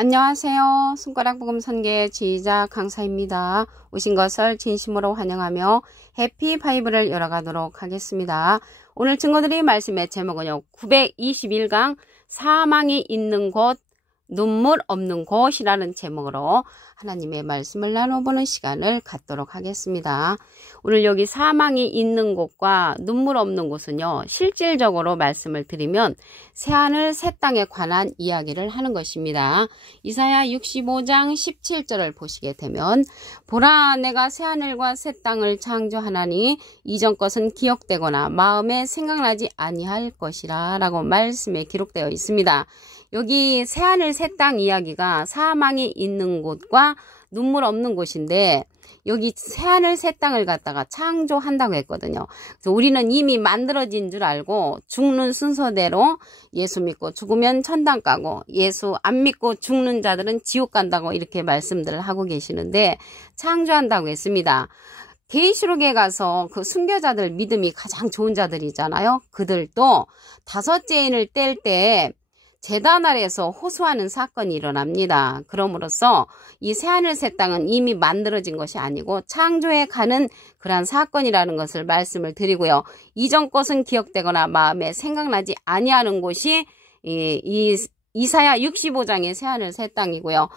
안녕하세요. 손가락 복음 선계 지휘자 강사입니다. 오신 것을 진심으로 환영하며 해피 바이블을 열어가도록 하겠습니다. 오늘 증거드릴 말씀의 제목은요. 921강 사망이 있는 곳, 눈물 없는 곳이라는 제목으로 하나님의 말씀을 나눠보는 시간을 갖도록 하겠습니다. 오늘 여기 사망이 있는 곳과 눈물 없는 곳은요. 실질적으로 말씀을 드리면 새하늘 새 땅에 관한 이야기를 하는 것입니다. 이사야 65장 17절을 보시게 되면 보라 내가 새하늘과 새 땅을 창조하나니 이전 것은 기억되거나 마음에 생각나지 아니할 것이라 라고 말씀에 기록되어 있습니다. 여기 새하늘 새 땅 이야기가 사망이 있는 곳과 눈물 없는 곳인데 여기 새하늘 새 땅을 갖다가 창조한다고 했거든요. 그래서 우리는 이미 만들어진 줄 알고 죽는 순서대로 예수 믿고 죽으면 천당 가고 예수 안 믿고 죽는 자들은 지옥 간다고 이렇게 말씀들을 하고 계시는데 창조한다고 했습니다. 계시록에 가서 그 순교자들 믿음이 가장 좋은 자들이잖아요. 그들도 다섯째 인을 뗄 때 제단 아래에서 호소하는 사건이 일어납니다. 그럼으로써 이 새하늘 새 땅은 이미 만들어진 것이 아니고 창조해 가는 그러한 사건이라는 것을 말씀을 드리고요. 이전 것은 기억되거나 마음에 생각나지 아니하는 곳이 이사야 65장의 새하늘 새 땅이고요.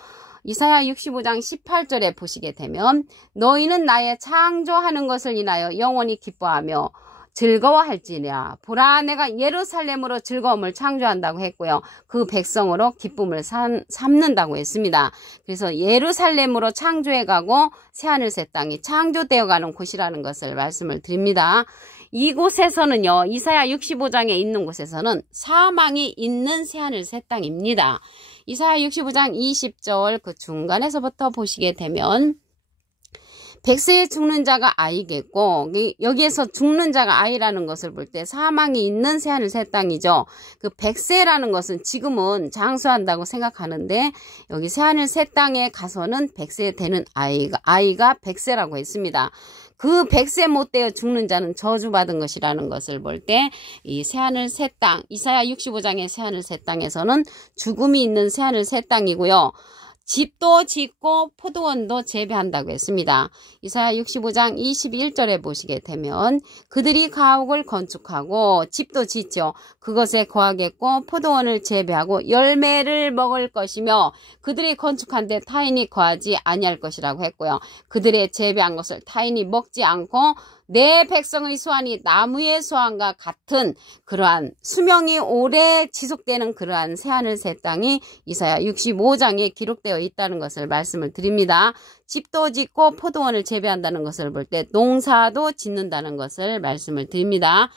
이사야 65장 18절에 보시게 되면 너희는 나의 창조하는 것을 인하여 영원히 기뻐하며 즐거워할지니라. 보라 내가 예루살렘으로 즐거움을 창조한다고 했고요. 그 백성으로 기쁨을 삼는다고 했습니다. 그래서 예루살렘으로 창조해가고 새하늘 새 땅이 창조되어가는 곳이라는 것을 말씀을 드립니다. 이곳에서는요. 이사야 65장에 있는 곳에서는 사망이 있는 새하늘 새 땅입니다. 이사야 65장 20절 그 중간에서부터 보시게 되면 백세에 죽는 자가 아이겠고 여기에서 죽는 자가 아이라는 것을 볼 때 사망이 있는 새하늘 새 땅이죠. 그 백세라는 것은 지금은 장수한다고 생각하는데 여기 새하늘 새 땅에 가서는 백세 되는 아이가 백세라고 했습니다. 그 백세 못 되어 죽는 자는 저주받은 것이라는 것을 볼 때 이 새하늘 새 땅 이사야 65장의 새하늘 새 땅에서는 죽음이 있는 새하늘 새 땅이고요. 집도 짓고 포도원도 재배한다고 했습니다. 이사야 65장 21절에 보시게 되면 그들이 가옥을 건축하고 집도 짓죠. 그것에 거하겠고 포도원을 재배하고 열매를 먹을 것이며 그들이 건축한 데 타인이 거하지 아니할 것이라고 했고요. 그들의 재배한 것을 타인이 먹지 않고 내 백성의 수완이 나무의 수완과 같은 그러한 수명이 오래 지속되는 그러한 새하늘 새 땅이 이사야 65장에 기록되어 있다는 것을 말씀을 드립니다. 집도 짓고 포도원을 재배한다는 것을 볼 때 농사도 짓는다는 것을 말씀을 드립니다.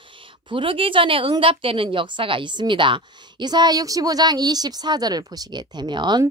부르기 전에 응답되는 역사가 있습니다. 이사야 65장 24절을 보시게 되면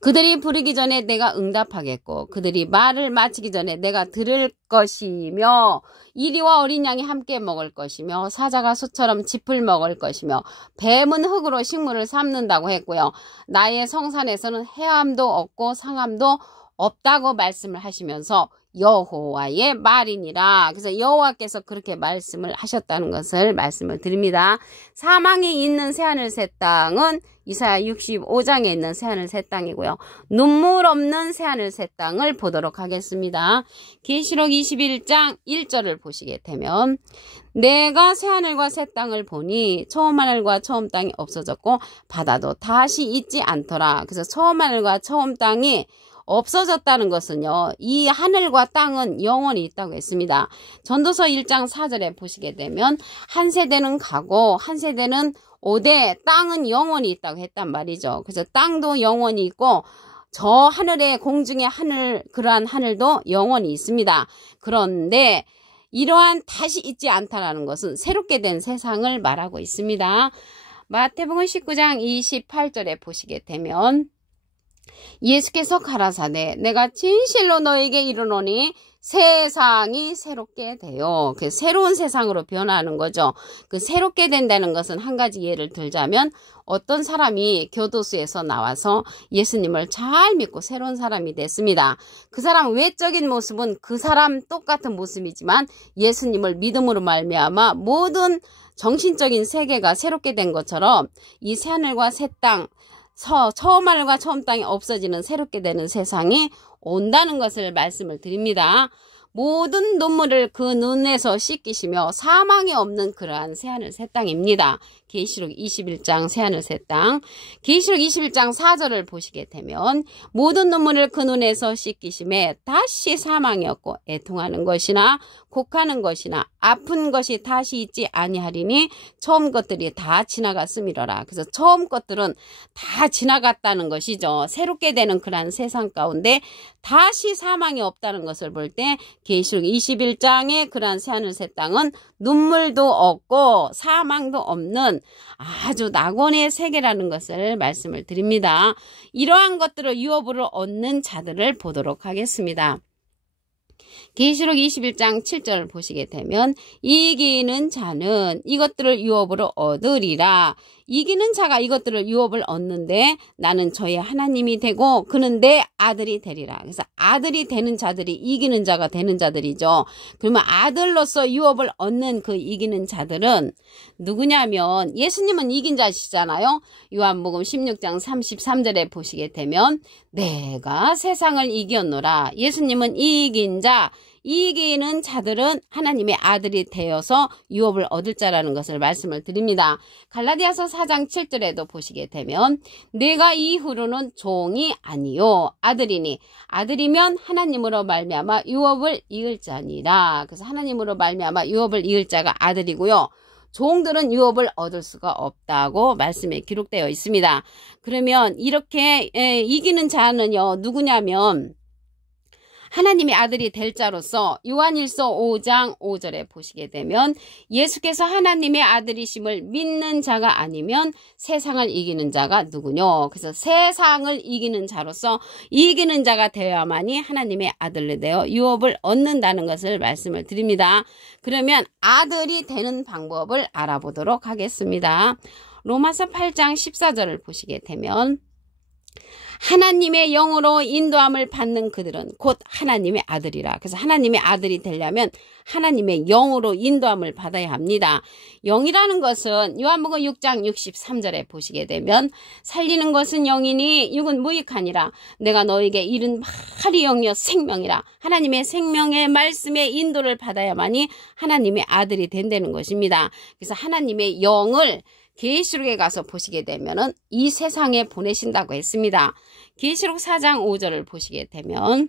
그들이 부르기 전에 내가 응답하겠고 그들이 말을 마치기 전에 내가 들을 것이며 이리와 어린 양이 함께 먹을 것이며 사자가 소처럼 짚을 먹을 것이며 뱀은 흙으로 식물을 삼는다고 했고요. 나의 성산에서는 해함도 없고 상함도 없다고 말씀을 하시면서 여호와의 말이니라. 그래서 여호와께서 그렇게 말씀을 하셨다는 것을 말씀을 드립니다. 사망이 있는 새하늘 새 땅은 이사야 65장에 있는 새하늘 새 땅이고요. 눈물 없는 새하늘 새 땅을 보도록 하겠습니다. 계시록 21장 1절을 보시게 되면 내가 새하늘과 새 땅을 보니 처음 하늘과 처음 땅이 없어졌고 바다도 다시 있지 않더라. 그래서 처음 하늘과 처음 땅이 없어졌다는 것은요. 이 하늘과 땅은 영원히 있다고 했습니다. 전도서 1장 4절에 보시게 되면 한 세대는 가고 한 세대는 오되 땅은 영원히 있다고 했단 말이죠. 그래서 땅도 영원히 있고 저 하늘의 공중의 하늘 그러한 하늘도 영원히 있습니다. 그런데 이러한 다시 있지 않다라는 것은 새롭게 된 세상을 말하고 있습니다. 마태복음 19장 28절에 보시게 되면 예수께서 가라사대 내가 진실로 너에게 이르노니 세상이 새롭게 돼요. 그 새로운 세상으로 변화하는 거죠. 그 새롭게 된다는 것은 한 가지 예를 들자면 어떤 사람이 교도소에서 나와서 예수님을 잘 믿고 새로운 사람이 됐습니다. 그 사람 외적인 모습은 그 사람 똑같은 모습이지만 예수님을 믿음으로 말미암아 모든 정신적인 세계가 새롭게 된 것처럼 이 새하늘과 새 땅 처음 하늘과 처음 땅이 없어지는 새롭게 되는 세상이 온다는 것을 말씀을 드립니다. 모든 눈물을 그 눈에서 씻기시며 사망이 없는 그러한 새하늘 새 땅입니다. 계시록 21장 새하늘 새 땅. 계시록 21장 4절을 보시게 되면 모든 눈물을 그 눈에서 씻기심에 다시 사망이 없고 애통하는 것이나 곡하는 것이나 아픈 것이 다시 있지 아니하리니 처음 것들이 다 지나갔음이로라. 그래서 처음 것들은 다 지나갔다는 것이죠. 새롭게 되는 그러한 세상 가운데 다시 사망이 없다는 것을 볼 때 계시록 21장의 그러한 새하늘 새 땅은 눈물도 없고 사망도 없는 아주 낙원의 세계라는 것을 말씀을 드립니다. 이러한 것들을 유업으로 얻는 자들을 보도록 하겠습니다. 계시록 21장 7절을 보시게 되면 이기는 자는 이것들을 유업으로 얻으리라. 이기는 자가 이것들을 유업을 얻는데 나는 저의 하나님이 되고 그는 내 아들이 되리라. 그래서 아들이 되는 자들이 이기는 자가 되는 자들이죠. 그러면 아들로서 유업을 얻는 그 이기는 자들은 누구냐면 예수님은 이긴 자시잖아요. 요한복음 16장 33절에 보시게 되면 내가 세상을 이겼노라. 예수님은 이긴 자, 이기는 자들은 하나님의 아들이 되어서 유업을 얻을 자라는 것을 말씀을 드립니다. 갈라디아서 4장 7절에도 보시게 되면 내가 이후로는 종이 아니요 아들이니 아들이면 하나님으로 말미암아 유업을 이을 자니라. 그래서 하나님으로 말미암아 유업을 이을 자가 아들이고요. 종들은 유업을 얻을 수가 없다고 말씀에 기록되어 있습니다. 그러면 이렇게 이기는 자는요 누구냐면 하나님의 아들이 될 자로서 요한일서 5장 5절에 보시게 되면 예수께서 하나님의 아들이심을 믿는 자가 아니면 세상을 이기는 자가 누구뇨? 그래서 세상을 이기는 자로서 이기는 자가 되어야만이 하나님의 아들이 되어 유업을 얻는다는 것을 말씀을 드립니다. 그러면 아들이 되는 방법을 알아보도록 하겠습니다. 로마서 8장 14절을 보시게 되면 하나님의 영으로 인도함을 받는 그들은 곧 하나님의 아들이라. 그래서 하나님의 아들이 되려면 하나님의 영으로 인도함을 받아야 합니다. 영이라는 것은 요한복음 6장 63절에 보시게 되면 살리는 것은 영이니 육은 무익하니라. 내가 너에게 이른 말이 영이여 생명이라. 하나님의 생명의 말씀의 인도를 받아야만이 하나님의 아들이 된다는 것입니다. 그래서 하나님의 영을 계시록에 가서 보시게 되면은 이 세상에 보내신다고 했습니다. 계시록 4장 5절을 보시게 되면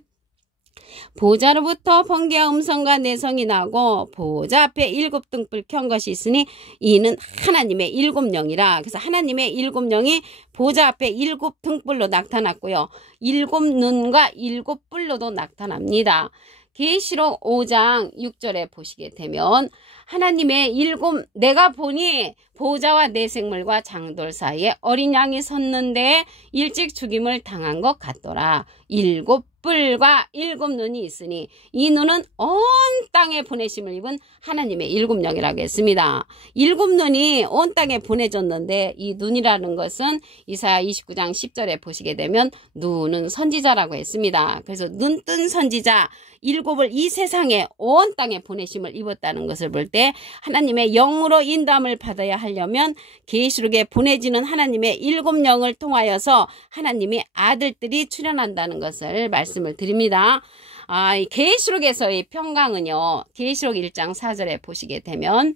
보좌로부터 번개와 음성과 내성이 나고 보좌 앞에 7 등불 켠 것이 있으니 이는 하나님의 7 영이라. 그래서 하나님의 7 영이 보좌 앞에 7 등불로 나타났고요. 7 눈과 7 뿔로도 나타납니다. 계시록 5장 6절에 보시게 되면 하나님의 7 내가 보니 보좌와 내 생물과 장돌 사이에 어린 양이 섰는데 일찍 죽임을 당한 것 같더라. 7 뿔과 7 눈이 있으니 이 눈은 온 땅에 보내심을 입은 하나님의 7 영이라고 했습니다. 7 눈이 온 땅에 보내졌는데 이 눈이라는 것은 이사야 29장 10절에 보시게 되면 눈은 선지자라고 했습니다. 그래서 눈뜬 선지자 7을 이 세상에 온 땅에 보내심을 입었다는 것을 볼 때 하나님의 영으로 인도함을 받아야 하려면 계시록에 보내지는 하나님의 7 영을 통하여서 하나님의 아들들이 출현한다는 것을 말씀을 드립니다. 이 계시록에서의 평강은요. 계시록 1장 4절에 보시게 되면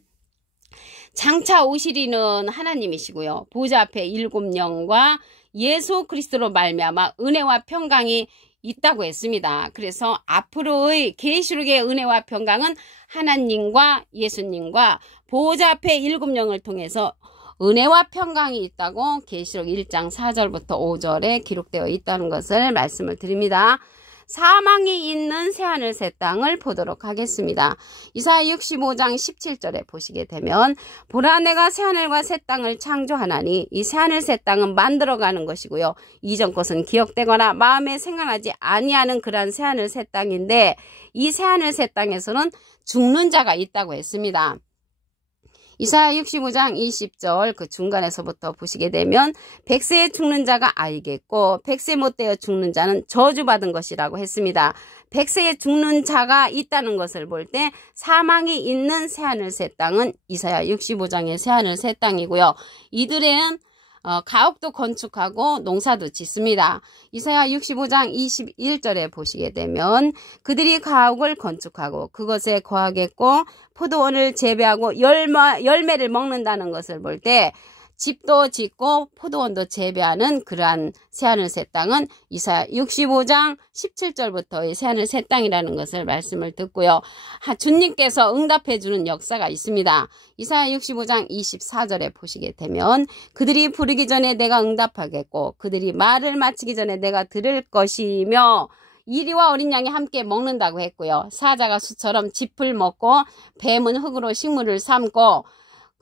장차 오시리는 하나님이시고요. 보좌 앞에 7 영과 예수 그리스도로 말미암아 은혜와 평강이 있다고 했습니다. 그래서 앞으로의 계시록의 은혜와 평강은 하나님과 예수님과 보좌 앞에 7 영을 통해서 은혜와 평강이 있다고 계시록 1장 4절부터 5절에 기록되어 있다는 것을 말씀을 드립니다. 사망이 있는 새하늘 새 땅을 보도록 하겠습니다. 이사야 65장 17절에 보시게 되면 보라 내가 새하늘과 새 땅을 창조하나니 이 새하늘 새 땅은 만들어가는 것이고요. 이전 것은 기억되거나 마음에 생각나지 아니하는 그러한 새하늘 새 땅인데 이 새하늘 새 땅에서는 죽는 자가 있다고 했습니다. 이사야 65장 20절 그 중간에서부터 보시게 되면 100세에 죽는 자가 아이겠고 100세 못되어 죽는 자는 저주받은 것이라고 했습니다. 100세에 죽는 자가 있다는 것을 볼 때 사망이 있는 새하늘 새 땅은 이사야 65장의 새하늘 새 땅이고요. 이들은 가옥도 건축하고 농사도 짓습니다. 이사야 65장 21절에 보시게 되면 그들이 가옥을 건축하고 그것에 거하겠고 포도원을 재배하고 열매를 먹는다는 것을 볼 때 집도 짓고 포도원도 재배하는 그러한 새하늘 새 땅은 이사야 65장 17절부터의 새하늘 새 땅이라는 것을 말씀을 듣고요. 주님께서 응답해 주는 역사가 있습니다. 이사야 65장 24절에 보시게 되면 그들이 부르기 전에 내가 응답하겠고 그들이 말을 마치기 전에 내가 들을 것이며 이리와 어린 양이 함께 먹는다고 했고요. 사자가 수처럼 짚을 먹고 뱀은 흙으로 식물을 삼고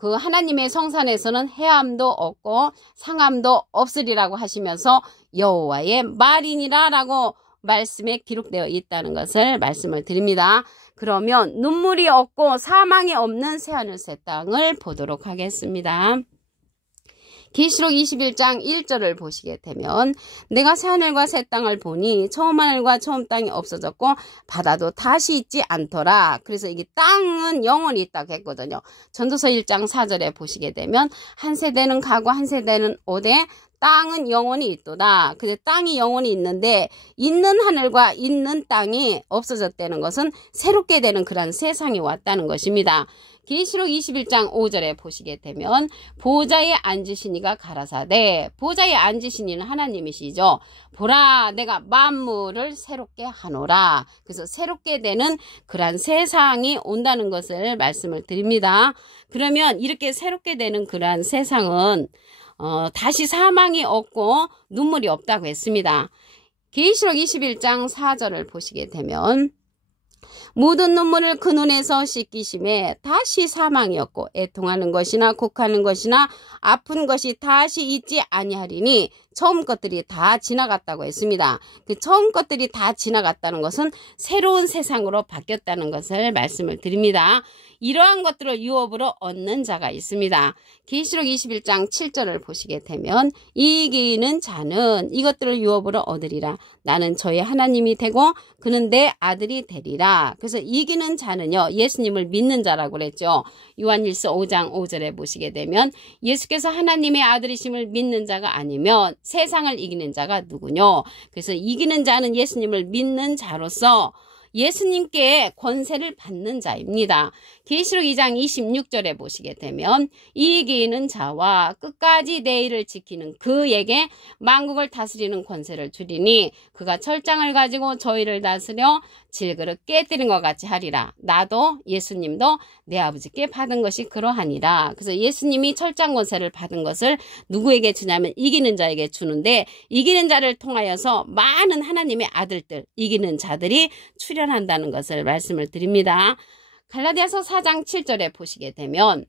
그 하나님의 성산에서는 해함도 없고 상함도 없으리라고 하시면서 여호와의 말이니라 라고 말씀에 기록되어 있다는 것을 말씀을 드립니다. 그러면 눈물이 없고 사망이 없는 새하늘 새 땅을 보도록 하겠습니다. 계시록 21장 1절을 보시게 되면 내가 새하늘과 새 땅을 보니 처음 하늘과 처음 땅이 없어졌고 바다도 다시 있지 않더라. 그래서 이게 땅은 영원히 있다고 했거든요. 전도서 1장 4절에 보시게 되면 한 세대는 가고 한 세대는 오되 땅은 영원히 있도다. 근데 땅이 영원히 있는데 있는 하늘과 있는 땅이 없어졌다는 것은 새롭게 되는 그런 세상이 왔다는 것입니다. 계시록 21장 5절에 보시게 되면 보좌에 앉으신 이가 가라사대 보좌에 앉으신 이는 하나님이시죠. 보라 내가 만물을 새롭게 하노라. 그래서 새롭게 되는 그러한 세상이 온다는 것을 말씀을 드립니다. 그러면 이렇게 새롭게 되는 그러한 세상은 다시 사망이 없고 눈물이 없다고 했습니다. 계시록 21장 4절을 보시게 되면 모든 눈물을 그 눈에서 씻기심에 다시 사망이 없고 애통하는 것이나 곡하는 것이나 아픈 것이 다시 있지 아니하리니 처음 것들이 다 지나갔다고 했습니다. 그 처음 것들이 다 지나갔다는 것은 새로운 세상으로 바뀌었다는 것을 말씀을 드립니다. 이러한 것들을 유업으로 얻는 자가 있습니다. 계시록 21장 7절을 보시게 되면 이기는 자는 이것들을 유업으로 얻으리라. 나는 저의 하나님이 되고 그는 내 아들이 되리라. 그래서 이기는 자는요. 예수님을 믿는 자라고 그랬죠. 요한일서 5장 5절에 보시게 되면 예수께서 하나님의 아들이심을 믿는 자가 아니면 세상을 이기는 자가 누구뇨? 그래서 이기는 자는 예수님을 믿는 자로서 예수님께 권세를 받는 자입니다. 계시록 2장 26절에 보시게 되면 이기는 자와 끝까지 내 일을 지키는 그에게 만국을 다스리는 권세를 주리니 그가 철장을 가지고 저희를 다스려 질그릇 깨뜨린 것 같이 하리라. 나도 예수님도 내 아버지께 받은 것이 그러하니라. 그래서 예수님이 철장 권세를 받은 것을 누구에게 주냐면 이기는 자에게 주는데 이기는 자를 통하여서 많은 하나님의 아들들 이기는 자들이 출현한다는 것을 말씀을 드립니다. 갈라디아서 4장 7절에 보시게 되면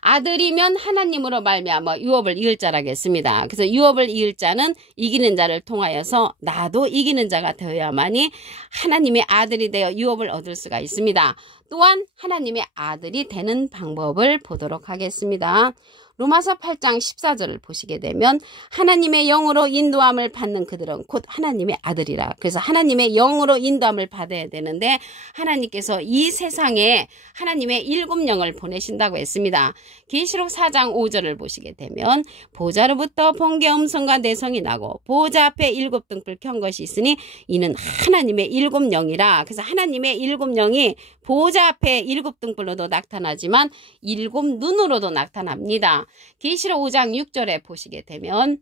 아들이면 하나님으로 말미암아 유업을 이을 자라고 했습니다. 그래서 유업을 이을 자는 이기는 자를 통하여서 나도 이기는 자가 되어야만이 하나님의 아들이 되어 유업을 얻을 수가 있습니다. 또한 하나님의 아들이 되는 방법을 보도록 하겠습니다. 로마서 8장 14절을 보시게 되면 하나님의 영으로 인도함을 받는 그들은 곧 하나님의 아들이라. 그래서 하나님의 영으로 인도함을 받아야 되는데 하나님께서 이 세상에 하나님의 일곱 영을 보내신다고 했습니다. 계시록 4장 5절을 보시게 되면 보좌로부터 번개 음성과 내성이 나고 보좌 앞에 일곱 등불 켠 것이 있으니 이는 하나님의 일곱 영이라. 그래서 하나님의 일곱 영이 보좌 앞에 일곱 등불로도 나타나지만 일곱 눈으로도 나타납니다. 계시록 5장 6절에 보시게 되면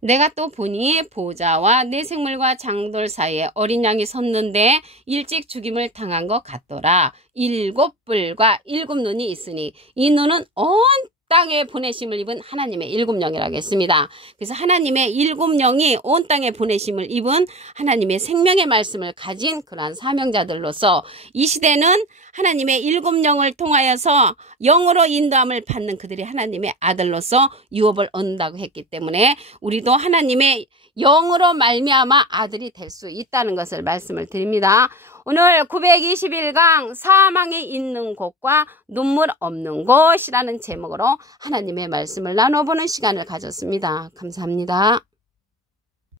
내가 또 보니 보좌와 내 생물과 장돌 사이에 어린 양이 섰는데 일찍 죽임을 당한 것 같더라. 일곱 뿔과 일곱 눈이 있으니 이 눈은 온 땅에 보내심을 입은 하나님의 일곱 영이라고 했습니다. 그래서 하나님의 일곱 영이 온 땅에 보내심을 입은 하나님의 생명의 말씀을 가진 그러한 사명자들로서 이 시대는 하나님의 일곱 영을 통하여서 영으로 인도함을 받는 그들이 하나님의 아들로서 유업을 얻는다고 했기 때문에 우리도 하나님의 영으로 말미암아 아들이 될 수 있다는 것을 말씀을 드립니다. 오늘 921강 사망이 있는 곳과 눈물 없는 곳이라는 제목으로 하나님의 말씀을 나눠보는 시간을 가졌습니다. 감사합니다.